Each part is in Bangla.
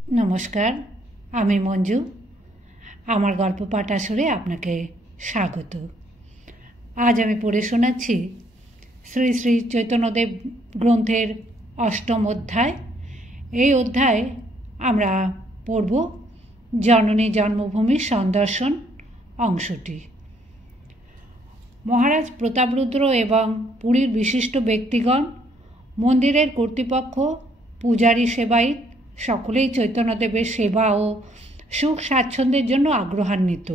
নমস্কার, আমি মঞ্জু। আমার গল্প পাঠ আসরে আপনাকে স্বাগত। আজ আমি পড়ে শোনাচ্ছি শ্রী শ্রী চৈতন্যদেব গ্রন্থের ৮ম অধ্যায়। এই অধ্যায় আমরা পড়ব জননী জন্মভূমি সন্দর্শন অংশটি। মহারাজ প্রতাপরুদ্র এবং পুরীর বিশিষ্ট ব্যক্তিগণ, মন্দিরের কর্তৃপক্ষ, পূজারী, সেবায়িত সকলেই চৈতন্যদেবের সেবা ও সুখ স্বাচ্ছন্দ্যের জন্য আগ্রহান্বিত।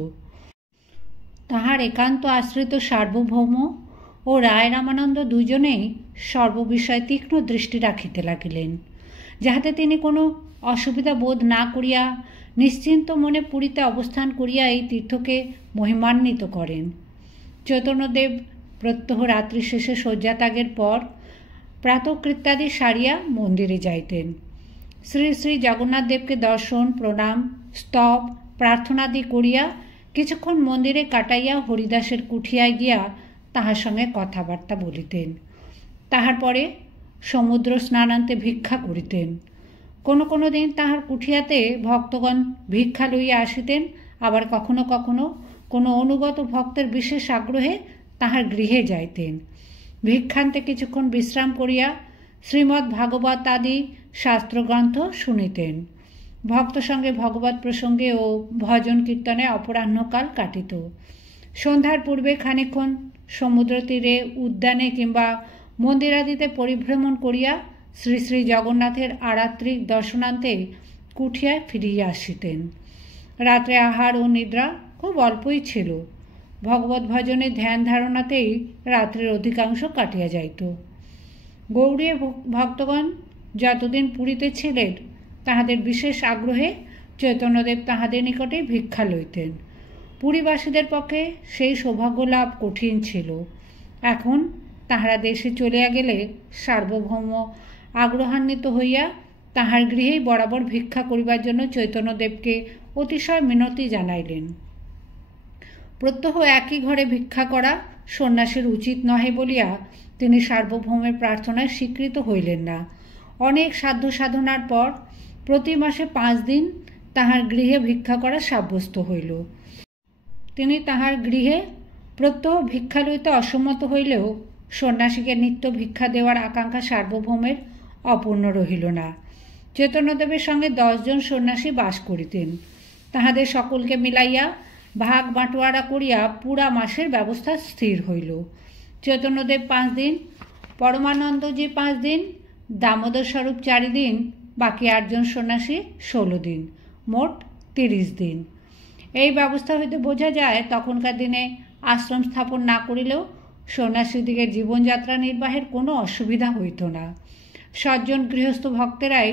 তাহার একান্ত আশ্রিত সার্বভৌম ও রায় রামানন্দ দুইজনেই সর্ববিষয়ে তীক্ষ্ণ দৃষ্টি রাখিতে লাগিলেন, যাহাতে তিনি কোনো অসুবিধা বোধ না করিয়া নিশ্চিন্ত মনে পুরীতে অবস্থান করিয়া এই তীর্থকে মহিমান্বিত করেন। চৈতন্যদেব প্রত্যহ রাত্রি শেষে শয্যাত্যাগের পর প্রাতকৃত্যাদি সারিয়া মন্দিরে যাইতেন। শ্রী শ্রী জগন্নাথ দেবকে দর্শন, প্রণাম, স্তব, প্রার্থনাদি করিয়া কিছুক্ষণ মন্দিরে কাটাইয়া হরিদাসের কুঠিয়ায় গিয়া তাহার সঙ্গে কথাবার্তা বলিতেন। তাহার পরে সমুদ্র স্নানান্তে ভিক্ষা করিতেন। কোনো কোনো দিন তাহার কুঠিয়াতে ভক্তগণ ভিক্ষা লইয়া আসিতেন, আবার কখনো কখনো কোনো অনুগত ভক্তের বিশেষ আগ্রহে তাহার গৃহে যাইতেন। ভিক্ষান্তে কিছুক্ষণ বিশ্রাম করিয়া শ্রীমদ্ ভাগবত আদি শাস্ত্রগ্রন্থ শুনিতেন। ভক্ত সঙ্গে ভগবত প্রসঙ্গে ও ভজন কীর্তনে অপরাহ্নকাল কাটিত। সন্ধ্যার পূর্বে খানিক্ষণ সমুদ্র তীরে, উদ্যানে কিংবা মন্দিরাদিতে পরিভ্রমণ করিয়া শ্রী শ্রী জগন্নাথের আরাত্রিক দর্শনান্তে কুঠিয়ায় ফিরিয়া আসিতেন। রাত্রে আহার ও নিদ্রা খুব অল্পই ছিল। ভগবত ভজনে ধ্যান ধারণাতেই রাত্রের অধিকাংশ কাটিয়া যাইত। গৌড়ীয় ভক্তগণ যতদিন পুরীতে ছিলেন, তাহাদের বিশেষ আগ্রহে চৈতন্যদেব তাহাদের নিকটে ভিক্ষা লইতেন। পুরীবাসীদের পক্ষে সেই সৌভাগ্য লাভ কঠিন ছিল। এখন তাহারা দেশে চলিয়া গেলে সার্বভৌম আগ্রহান্বিত হইয়া তাহার গৃহেই বরাবর ভিক্ষা করিবার জন্য চৈতন্যদেবকে অতিশয় মিনতি জানাইলেন। প্রত্যহ একই ঘরে ভিক্ষা করা সন্ন্যাসীর উচিত নহে বলিয়া তিনি সার্বভৌমের প্রার্থনায় স্বীকৃত হইলেন না। অনেক সাধ্য সাধনার পর প্রতি মাসে 5 দিন তাহার গৃহে ভিক্ষা করা সাব্যস্ত হইল। তিনি তাহার গৃহে প্রত্যহ ভিক্ষা লইতে অসম্মত হইলেও সন্ন্যাসীকে নিত্য ভিক্ষা দেওয়ার আকাঙ্ক্ষা সার্বভৌমের অপূর্ণ রহিল না। চৈতন্যদেবের সঙ্গে 10 জন সন্ন্যাসী বাস করিতেন। তাহাদের সকলকে মিলাইয়া ভাগ বাঁটোয়ারা করিয়া পুরা মাসের ব্যবস্থা স্থির হইল। চৈতন্যদেব 5 দিন, পরমানন্দজি 5 দিন, দামোদর স্বরূপ 4 দিন, বাকি 8 জন সন্ন্যাসী 16 দিন, মোট 30 দিন। এই ব্যবস্থা হইতে বোঝা যায় তখনকার দিনে আশ্রম স্থাপন না করিলেও সন্ন্যাসীদিগের জীবনযাত্রা নির্বাহের কোনো অসুবিধা হইত না। সজ্জন গৃহস্থ ভক্তেরাই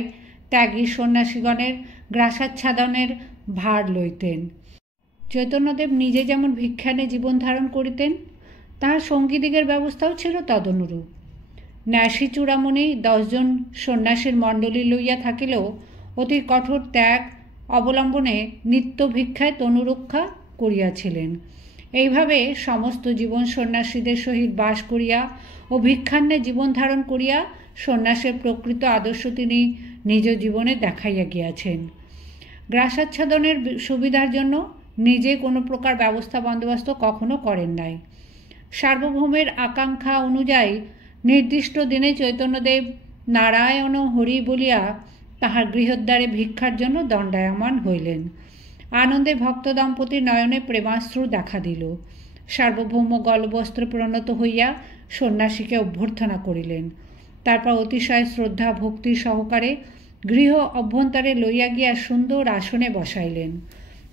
ত্যাগী সন্ন্যাসীগণের গ্রাসাচ্ছাদনের ভার লইতেন। চৈতন্যদেব নিজে যেমন ভিক্ষানে জীবন ধারণ করিতেন, তাহার সঙ্গীদিগের ব্যবস্থাও ছিল তদনুরূপ। ন্যাসী চূড়ামণি 10 জন সন্ন্যাসীর মণ্ডলী লইয়া থাকিলেও অতি কঠোর ত্যাগ অবলম্বনে নিত্য ভিক্ষায় তনুরক্ষা করিয়াছিলেন। এইভাবে সমস্ত জীবন সন্ন্যাসীদের সহিত বাস করিয়া ও ভিক্ষান্নে জীবন ধারণ করিয়া সন্ন্যাসের প্রকৃত আদর্শ তিনি নিজ জীবনে দেখাইয়া গিয়াছেন। গ্রাসাচ্ছাদনের সুবিধার জন্য নিজে কোনো প্রকার ব্যবস্থা বন্দোবস্ত কখনো করেন নাই। সার্বভৌমের আকাঙ্ক্ষা অনুযায়ী নির্দিষ্ট দিনে চৈতন্যদেব নারায়ণ হরি বলিয়া তাহার গৃহদ্বারে ভিক্ষার জন্য দণ্ডায়মান হইলেন। আনন্দে ভক্ত দম্পতির নয়নে প্রেমাশ্রু দেখা দিল। সার্বভৌম গলবস্ত্রে প্রণত হইয়া সন্ন্যাসীকে অভ্যর্থনা করিলেন। তারপর অতিশয় শ্রদ্ধা ভক্তি সহকারে গৃহ অভ্যন্তরে লইয়া গিয়া সুন্দর আসনে বসাইলেন।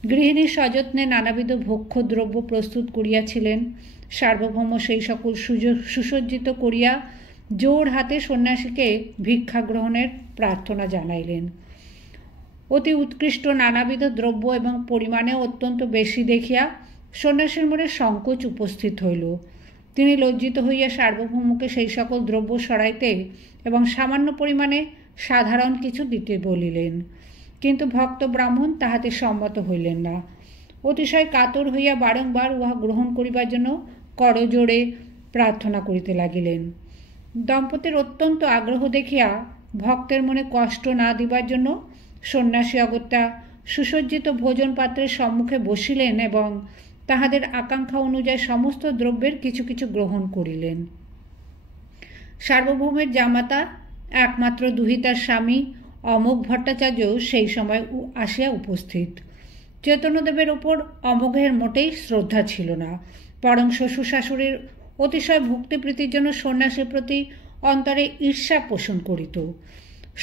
গৃহিণী সযত্নে নানাবিধ ভক্ষ্য দ্রব্য প্রস্তুত করিয়াছিলেন। সার্বভৌম সেই সকল সুসজ্জিত করিয়া জোর হাতে সন্ন্যাসীকে ভিক্ষা গ্রহণের প্রার্থনা জানাইলেন। অতি উৎকৃষ্ট নানাবিধ দ্রব্য এবং পরিমাণে অত্যন্ত বেশি দেখিয়া সন্ন্যাসীর মনে সংকোচ উপস্থিত হইল। তিনি লজ্জিত হইয়া সার্বভৌমকে সেই সকল দ্রব্য সরাইতে এবং সামান্য পরিমাণে সাধারণ কিছু দিতে বলিলেন। কিন্তু ভক্ত ব্রাহ্মণ তাহাতে সম্মত হইলেন না। অতিশয় কাতর হইয়া বারংবার উহা গ্রহণ করিবার জন্য করজোড়ে প্রার্থনা করিতে লাগিলেন। দম্পতির অত্যন্ত আগ্রহ দেখিয়া ভক্তের মনে কষ্ট না দিবার জন্য সন্ন্যাসী অগত্যা সুসজ্জিত ভোজন পাত্রের সম্মুখে বসিলেন এবং তাহাদের আকাঙ্ক্ষা অনুযায়ী সমস্ত দ্রব্যের কিছু কিছু গ্রহণ করিলেন। সার্বভৌমের জামাতা একমাত্র দুহিতার স্বামী অমোঘ ভট্টাচার্য সেই সময় আসিয়া উপস্থিত। চৈতন্যদেবের ওপর অমোঘের মোটেই শ্রদ্ধা ছিল না, বরং শ্বশুর শাশুড়ির অতিশয় ভক্তিপ্রীতির জন্য সন্ন্যাসীর প্রতি অন্তরে ঈর্ষা পোষণ করিত।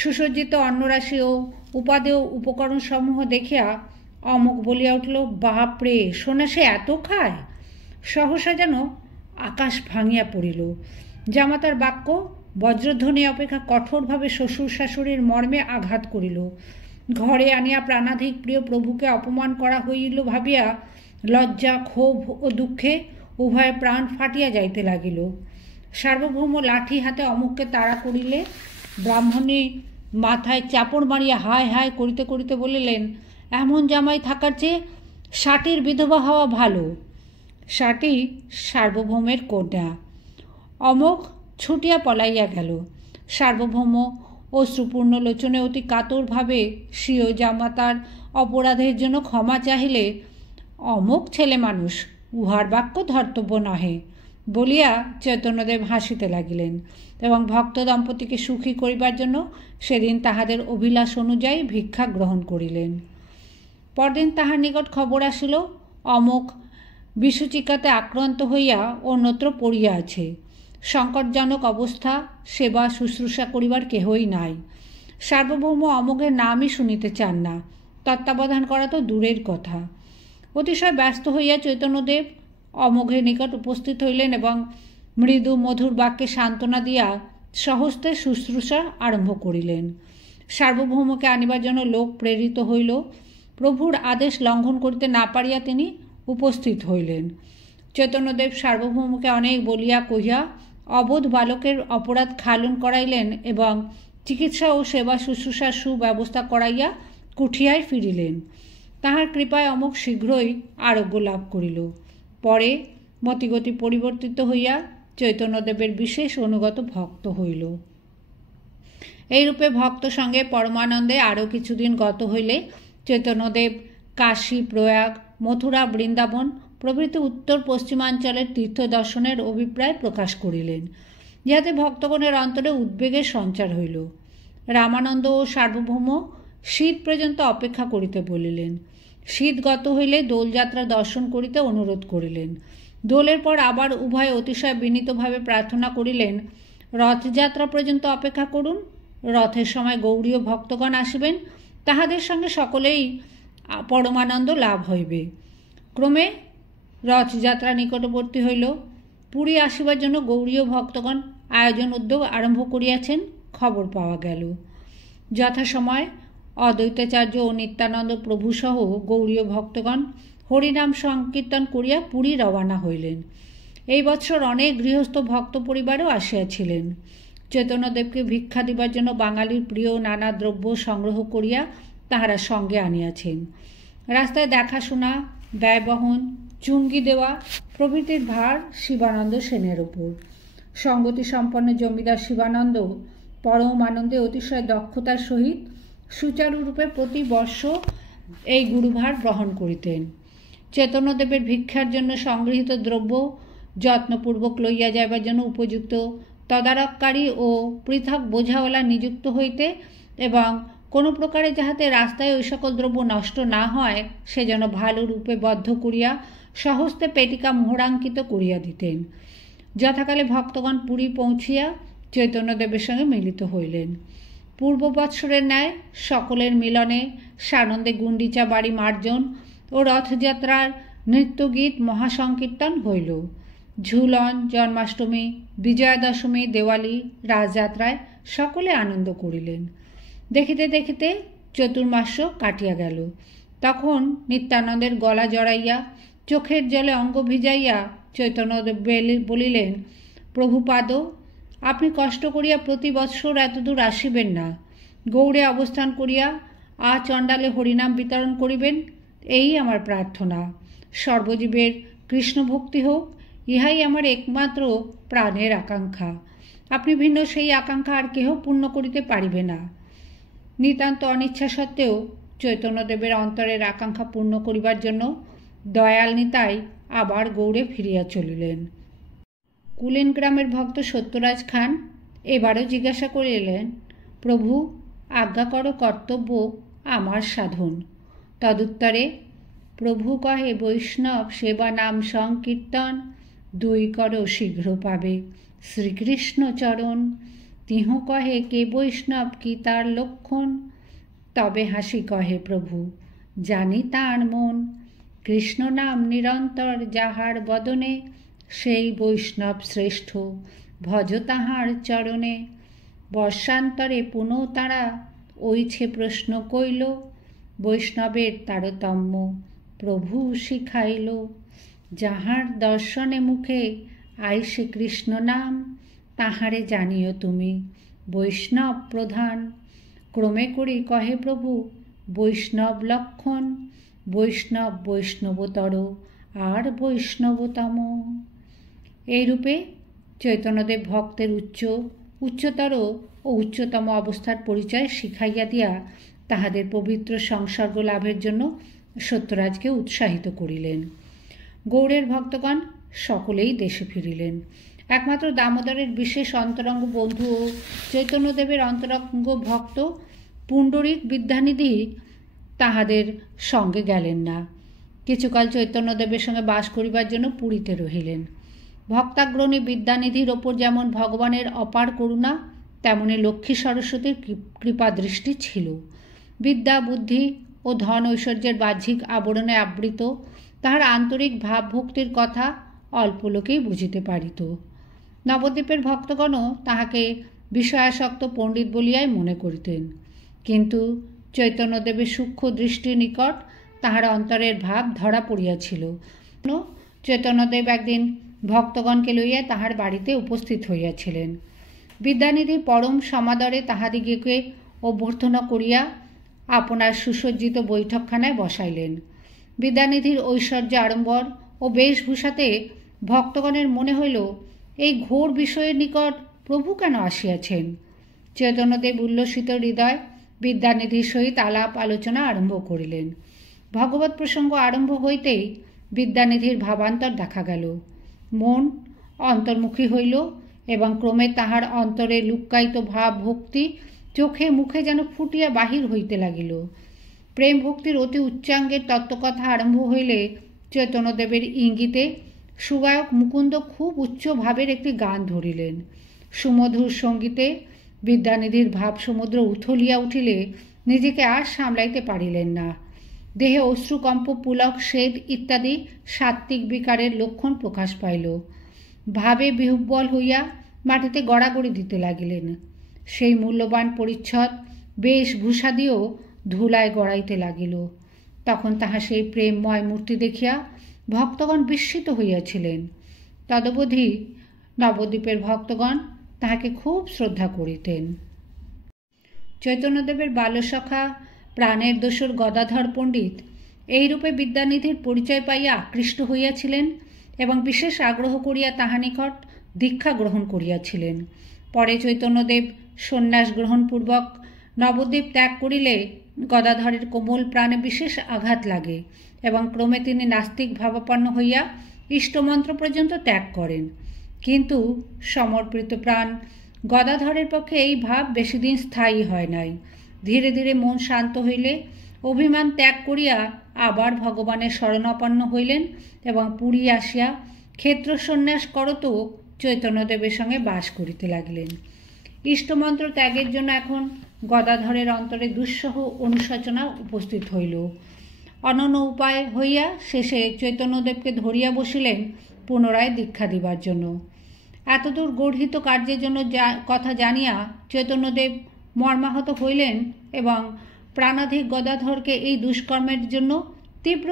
সুসজ্জিত অন্নরাশি ও উপাদেয় উপকরণসমূহ দেখিয়া অমোঘ বলিয়া উঠিল, বাপরে, সন্ন্যাসী এত খায়! সহসা যেন আকাশ ভাঙিয়া পড়িল। জামাতার বাক্য বজ্রধ্বনি অপেক্ষা কঠোরভাবে শ্বশুর শাশুড়ির মর্মে আঘাত করিল। ঘরে আনিয়া প্রাণাধিক প্রিয় প্রভুকে অপমান করা হইল ভাবিয়া লজ্জা, ক্ষোভ ও দুঃখে উভয়ের প্রাণ ফাটিয়া যাইতে লাগিল। সার্বভৌম লাঠি হাতে অমুককে তাড়া করিলে ব্রাহ্মণী মাথায় চাপড় মারিয়া হায় হায় করিতে করিতে বলিলেন, এমন জামাই থাকার চেয়ে ষাটির বিধবা হওয়া ভালো। ষাটি সার্বভৌমের কন্যা। অমোঘ ছুটিয়া পলাইয়া গেল। সার্বভৌম অশ্রুপূর্ণ লোচনে অতি কাতরভাবে স্বীয় জামাতার অপরাধের জন্য ক্ষমা চাহিলে অমোঘ ছেলে মানুষ, উহার বাক্য ধর্তব্য নহে বলিয়া চৈতন্যদেব হাসিতে লাগিলেন এবং ভক্ত দম্পতিকে সুখী করিবার জন্য সেদিন তাহাদের অভিলাষ অনুযায়ী ভিক্ষা গ্রহণ করিলেন। পরদিন তাহার নিকট খবর আসিল, অমোঘ বিষচিকাতে আক্রান্ত হইয়া অন্যত্র পড়িয়া আছে। সংকটজনক অবস্থা, সেবা শুশ্রূষা করিবার কেহই নাই। সার্বভৌম অমোঘের নামই শুনিতে চান না, তত্ত্বাবধান করা তো দূরের কথা। অতিশয় ব্যস্ত হইয়া চৈতন্যদেব অমোঘের নিকট উপস্থিত হইলেন এবং মৃদু মধুর বাক্যে সান্ত্বনা দিয়া সহস্তে শুশ্রূষা আরম্ভ করিলেন। সার্বভৌমকে আনিবার জন্য লোক প্রেরিত হইল। প্রভুর আদেশ লঙ্ঘন করিতে না পারিয়া তিনি উপস্থিত হইলেন। চৈতন্যদেব সার্বভৌমকে অনেক বলিয়া কহিয়া অবোধ বালকের অপরাধ খালন করাইলেন এবং চিকিৎসা ও সেবা শুশ্রূষার সুব্যবস্থা করাইয়া কুঠিয়ায় ফিরিলেন। তাহার কৃপায় অমোঘ শীঘ্রই আরোগ্য লাভ করিল। পরে মতিগতি পরিবর্তিত হইয়া চৈতন্যদেবের বিশেষ অনুগত ভক্ত হইল। এইরূপে ভক্ত সঙ্গে পরমানন্দে আরও কিছুদিন গত হইলে চৈতন্যদেব কাশী, প্রয়াগ, মথুরা, বৃন্দাবন প্রভৃতি উত্তর পশ্চিমাঞ্চলের তীর্থ দর্শনের অভিপ্রায় প্রকাশ করিলেন, যাতে ভক্তগণের অন্তরে উদ্বেগের সঞ্চার হইল। রামানন্দ ও সার্বভৌম শীত পর্যন্ত অপেক্ষা করিতে বলিলেন। শীত গত হইলে দোলযাত্রা দর্শন করিতে অনুরোধ করিলেন। দোলের পর আবার উভয় অতিশয় বিনীতভাবে প্রার্থনা করিলেন, রথযাত্রা পর্যন্ত অপেক্ষা করুন। রথের সময় গৌড়ীয় ভক্তগণ আসিবেন, তাহাদের সঙ্গে সকলেই পরমানন্দ লাভ হইবে। ক্রমে রথযাত্রা নিকটবর্তী হইল। পুরী আসিবার জন্য গৌড়ীয় ভক্তগণ আয়োজন উদ্যোগ আরম্ভ করিয়াছেন খবর পাওয়া গেল। যথাসময় অদ্বৈতাচার্য ও নিত্যানন্দ প্রভুসহ গৌড়ীয় ভক্তগণ হরিনাম সংকীর্তন করিয়া পুরী রওয়ানা হইলেন। এই বৎসর অনেক গৃহস্থ ভক্ত পরিবারও আসিয়াছিলেন। চৈতন্যদেবকে ভিক্ষা দিবার জন্য বাঙালির প্রিয় নানা দ্রব্য সংগ্রহ করিয়া তাহারা সঙ্গে আনিয়াছেন। রাস্তায় দেখাশোনা, ব্যয়বহন, চুঙ্গি দেওয়া প্রভৃতির ভার শিবানন্দ সেনের ওপর। সঙ্গতি সম্পন্ন জমিদার শিবানন্দ পরম আনন্দে অতিশয় দক্ষতার সহিত সুচারুরূপে প্রতি বর্ষ এই গুরুভার গ্রহণ করিতেন। চৈতন্যদেবের ভিক্ষার জন্য সংগৃহীত দ্রব্য যত্নপূর্বক লইয়া যাইবার জন্য উপযুক্ত তদারককারী ও পৃথক বোঝাওয়ালা নিযুক্ত হইতে এবং কোনো প্রকারে যাহাতে রাস্তায় ওই সকল দ্রব্য নষ্ট না হয় সে যেন ভালো রূপে বদ্ধ করিয়া সহস্তে পেটিকা মোহরাঙ্কিত করিয়া দিতেন। যথাকালে ভক্তগণ পুরী পৌঁছিয়া চৈতন্যদেবের সঙ্গে মিলিত হইলেন। পূর্ব বৎসরের ন্যায় সকলের মিলনে সানন্দে গুন্ডিচা বাড়ি মার্জন ও রথযাত্রার নৃত্যগীত মহাসংকীর্তন হইল। ঝুলন, জন্মাষ্টমী, বিজয়া দশমী, দেওয়ালি, রাজযাত্রায় সকলে আনন্দ করিলেন। দেখিতে দেখিতে চতুর্মাস্য কাটিয়া গেল। তখন নিত্যানন্দের গলা জড়াইয়া চোখের জলে অঙ্গ ভিজাইয়া চৈতন্যদেব বলিলেন, প্রভুপাদ, আপনি কষ্ট করিয়া প্রতি বৎসর এতদূর আসিবেন না। গৌড়ে অবস্থান করিয়া চণ্ডালে হরিনাম বিতরণ করিবেন, এই আমার প্রার্থনা। সর্বজীবের কৃষ্ণভক্তি হোক, ইহাই আমার একমাত্র প্রাণের আকাঙ্ক্ষা। আপনি ভিন্ন সেই আকাঙ্ক্ষা আর কেহ পূর্ণ করিতে পারিবে না। নিতান্ত অনিচ্ছা সত্ত্বেও চৈতন্যদেবের অন্তরের আকাঙ্ক্ষা পূর্ণ করিবার জন্য দয়াল নিতাই আবার গৌড়ে ফিরিয়া চলিলেন। কুলেন গ্রামের ভক্ত সত্যরাজ খান এবারও জিজ্ঞাসা করিলেন, প্রভু, আজ্ঞা করো, কর্তব্য আমার সাধন। তদুত্তরে প্রভু কহে, বৈষ্ণব সেবা নাম সংকীর্তন, দুই করো শীঘ্র পাবে শ্রীকৃষ্ণ চরণ। তিহ কহে, কে বৈষ্ণব কি তার লক্ষণ, তবে হাসি কহে প্রভু জানি তার মন। কৃষ্ণ নাম নিরন্তর যাহার বদনে, সেই বৈষ্ণব শ্রেষ্ঠ ভজ তাহার চরণে। বর্ষান্তরে পুনঃ তারা ওইছে প্রশ্ন কইল, বৈষ্ণবের তারতম্য প্রভু শিখাইল। যাহার দর্শনে মুখে আইসে কৃষ্ণ নাম, তাহারে জানিও তুমি বৈষ্ণব প্রধান। ক্রমে করি কহে প্রভু বৈষ্ণব লক্ষণ, বৈষ্ণব বৈষ্ণবতর আর বৈষ্ণবতম। এইরূপে চৈতন্যদেব ভক্তের উচ্চতর ও উচ্চতম অবস্থার পরিচয় শিখাইয়া দিয়া তাহাদের পবিত্র সংসর্গ লাভের জন্য সত্যরাজকে উৎসাহিত করিলেন। গৌড়ের ভক্তগণ সকলেই দেশে ফিরিলেন। একমাত্র দামোদরের বিশেষ অন্তরঙ্গ বন্ধু ও চৈতন্যদেবের অন্তরঙ্গ ভক্ত পুণ্ডরিক বিদ্যানিধি তাহাদের সঙ্গে গেলেন না। কিছুকাল চৈতন্যদেবের সঙ্গে বাস করিবার জন্য পুরীতে রহিলেন। ভক্তাগ্রণী বিদ্যানিধির ওপর যেমন ভগবানের অপার করুণা, তেমনি লক্ষ্মী সরস্বতীর কৃপা দৃষ্টি ছিল। বিদ্যা, বুদ্ধি ও ধন ঐশ্বর্যের বাহ্যিক আবরণে আবৃত তাহার আন্তরিক ভাবভক্তির কথা অল্প লোকেই বুঝিতে পারিত। নবদ্বীপের ভক্তগণও তাহাকে বিষয়াসক্ত পণ্ডিত বলিয়াই মনে করিতেন, কিন্তু চৈতন্যদেবের সূক্ষ্ম দৃষ্টির নিকট তাহার অন্তরের ভাব ধরা পড়িয়াছিল। চৈতন্যদেব একদিন ভক্তগণকে লইয়া তাহার বাড়িতে উপস্থিত হইয়াছিলেন। বিদ্যানিধি পরম সমাদরে তাহাদিগকে অভ্যর্থনা করিয়া আপনার সুসজ্জিত বৈঠকখানায় বসাইলেন। বিদ্যানিধির ঐশ্বর্য আড়ম্বর ও বেশভূষাতে ভক্তগণের মনে হইল, এই ঘোর বিষয়ের নিকট প্রভু কেন আসিয়াছেন। চৈতন্যদেব উল্লসিত হৃদয় বিদ্যানিধির সহিত আলাপ আলোচনা আরম্ভ করিলেন। ভগবৎ প্রসঙ্গ আরম্ভ হইতেই বিদ্যানিধির ভাবান্তর দেখা গেল। মন অন্তর্মুখী হইল এবং ক্রমে তাহার অন্তরে লুক্কায়িত ভাব ভক্তি চোখে মুখে যেন ফুটিয়া বাহির হইতে লাগিল। প্রেম ভক্তির অতি উচ্চাঙ্গের তত্ত্বকথা আরম্ভ হইলে চৈতন্যদেবের ইঙ্গিতে সুগায়ক মুকুন্দ খুব উচ্চ ভাবের একটি গান ধরিলেন। সুমধুর সঙ্গীতে বিদ্যানিধির ভাব সমুদ্র উথলিয়া উঠিলে নিজেকে আর সামলাইতে পারিলেন না। দেহে অশ্রুকম্প, পুলক, স্বেদ ইত্যাদি সাত্ত্বিক বিকারের লক্ষণ প্রকাশ পাইল। ভাবে বিহ্বল হইয়া মাটিতে গড়াগড়ি দিতে লাগিলেন। সেই মূল্যবান পরিচ্ছদ বেশভূষা দিয়েও ধুলায় গড়াইতে লাগিল। তখন তাহা সেই প্রেমময় মূর্তি দেখিয়া ভক্তগণ বিস্মিত হইয়াছিলেন। তদবধি নবদ্বীপের ভক্তগণ তাহাকে খুব শ্রদ্ধা করিতেন। চৈতন্যদেবের বাল্যসখা প্রাণের দোসর গদাধর পণ্ডিত এইরূপে বিদ্যানিধির পরিচয় পাইয়া আকৃষ্ট হইয়াছিলেন এবং বিশেষ আগ্রহ করিয়া তাহা নিকট দীক্ষা গ্রহণ করিয়াছিলেন। পরে চৈতন্যদেব সন্ন্যাস গ্রহণপূর্বক নবদ্বীপ ত্যাগ করিলে গদাধরের কোমল প্রাণে বিশেষ আঘাত লাগে এবং ক্রমে তিনি নাস্তিক ভাবাপন্ন হইয়া ইষ্টমন্ত্র পর্যন্ত ত্যাগ করেন। কিন্তু সমর্পিত প্রাণ গদাধরের পক্ষে এই ভাব বেশি দিন স্থায়ী হয় নাই। ধীরে ধীরে মন শান্ত হইলে অভিমান ত্যাগ করিয়া আবার ভগবানের শরণাপন্ন হইলেন এবং পুরী আসিয়া ক্ষেত্র সন্ন্যাস করত চৈতন্যদেবের সঙ্গে বাস করিতে লাগিলেন। ইষ্টমন্ত্র ত্যাগের জন্য এখন গদাধরের অন্তরে দুঃসহ অনুশোচনা উপস্থিত হইল। অনন্য উপায় হইয়া শেষে চৈতন্যদেবকে ধরিয়া বসিলেন পুনরায় দীক্ষা দিবার জন্য। এতদূর গর্হিত কার্যের জন্য কথা জানিয়া চৈতন্যদেব মর্মাহত হইলেন এবং প্রাণাধিক গদাধরকে এই দুষ্কর্মের জন্য তীব্র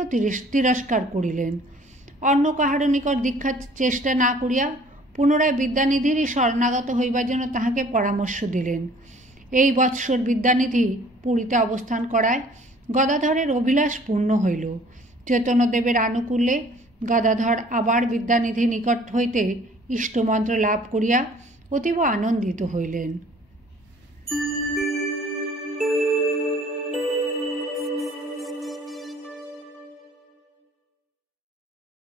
তিরস্কার করিলেন। অন্য কাহারও নিকট দীক্ষার চেষ্টা না করিয়া পুনরায় বিদ্যানিধিরই শরণাগত হইবার জন্য তাহাকে পরামর্শ দিলেন। এই বৎসর বিদ্যানিধি পুরীতে অবস্থান করায় গদাধরের অভিলাষ পূর্ণ হইল। চৈতন্যদেবের আনুকূল্যে গদাধর আবার বিদ্যানিধি নিকট হইতে ইষ্টমন্ত্র লাভ করিয়া অতীব আনন্দিত হইলেন।